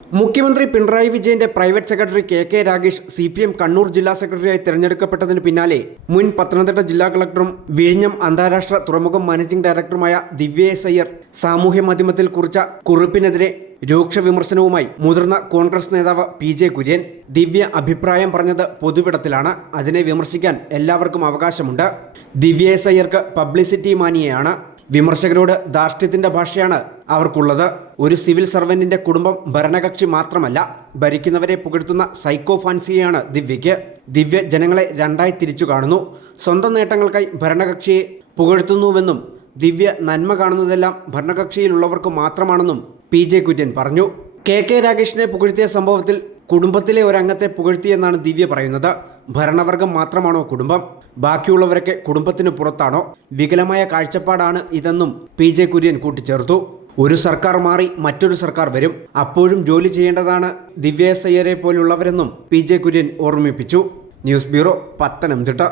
മുഖ്യമന്ത്രി പിണറായി വിജയന്റെ private secretary K Ragesh CPM Kannur ജില്ലാ സെക്രട്ടറിയായി തെരഞ്ഞെടുക്കപ്പെട്ടതിന് പിന്നാലെ മുൻ പത്തനംതിട്ട ജില്ലാ കളക്ടറും വിഴിഞ്ഞം അന്താരാഷ്ട്ര തുറമുഖം മാനേജിംഗ് ഡയറക്ടറുമായ ദിവ്യ എസ് അയ്യർ സാമൂഹ്യ മാധ്യമത്തിൽ കുറിച്ച കുറിപ്പിനെതിരെ രൂക്ഷ വിമർശനവുമായി മുതിർന്ന കോൺഗ്രസ് നേതാവ് PJ കുര്യൻ. ദിവ്യ അഭിപ്രായം പറഞ്ഞത് പൊതുവിടത്തിലാണ്, അതിനെ വിമർശിക്കാൻ എല്ലാവർക്കും അവകാശമുണ്ട്. ദിവ്യ എസ് അയ്യർക്ക് പബ്ലിസിറ്റി മാനിയയാണ്. വിമർശകരോട് ധാർഷ്ട്യത്തിന്റെ ഭാഷയാണ് അവർക്കുള്ളത്. ഒരു സിവിൽ സർവന്റിന്റെ കുടുംബം ഭരണകക്ഷി മാത്രമല്ല, ഭരിക്കുന്നവരെ പുകഴ്ത്തുന്ന സൈക്കോ ഫാൻസിയാണ് ദിവ്യയ്ക്ക്. ദിവ്യ ജനങ്ങളെ രണ്ടായി തിരിച്ചു കാണുന്നു. സ്വന്തം നേട്ടങ്ങൾക്കായി ഭരണകക്ഷിയെ പുകഴ്ത്തുന്നുവെന്നും ദിവ്യ നന്മ കാണുന്നതെല്ലാം ഭരണകക്ഷിയിലുള്ളവർക്ക് മാത്രമാണെന്നും PJ കുര്യൻ പറഞ്ഞു. കെ രാഗേഷിനെ പുകഴ്ത്തിയ സംഭവത്തിൽ കുടുംബത്തിലെ ഒരംഗത്തെ പുകഴ്ത്തിയെന്നാണ് ദിവ്യ പറയുന്നത്. ഭരണവർഗം മാത്രമാണോ കുടുംബം? ബാക്കിയുള്ളവരൊക്കെ കുടുംബത്തിന് പുറത്താണോ? വികലമായ കാഴ്ചപ്പാടാണ് ഇതെന്നും PJ കുര്യൻ കൂട്ടിച്ചേർത്തു. ഒരു സർക്കാർ മാറി മറ്റൊരു സർക്കാർ വരും, അപ്പോഴും ജോലി ചെയ്യേണ്ടതാണ് ദിവ്യ എസ് അയ്യരെ പോലുള്ളവരെന്നും PJ കുര്യൻ ഓർമ്മിപ്പിച്ചു. News bureau, Pathanamthitta.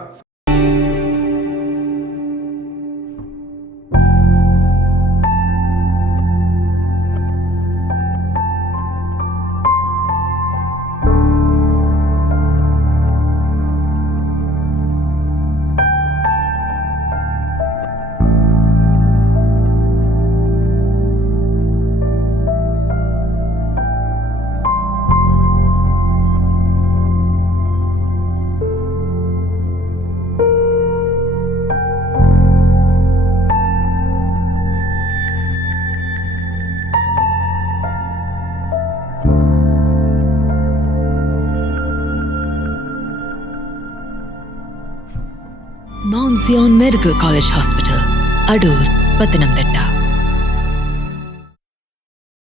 Mount Zion Medical College Hospital, Adur, Pathanamthitta.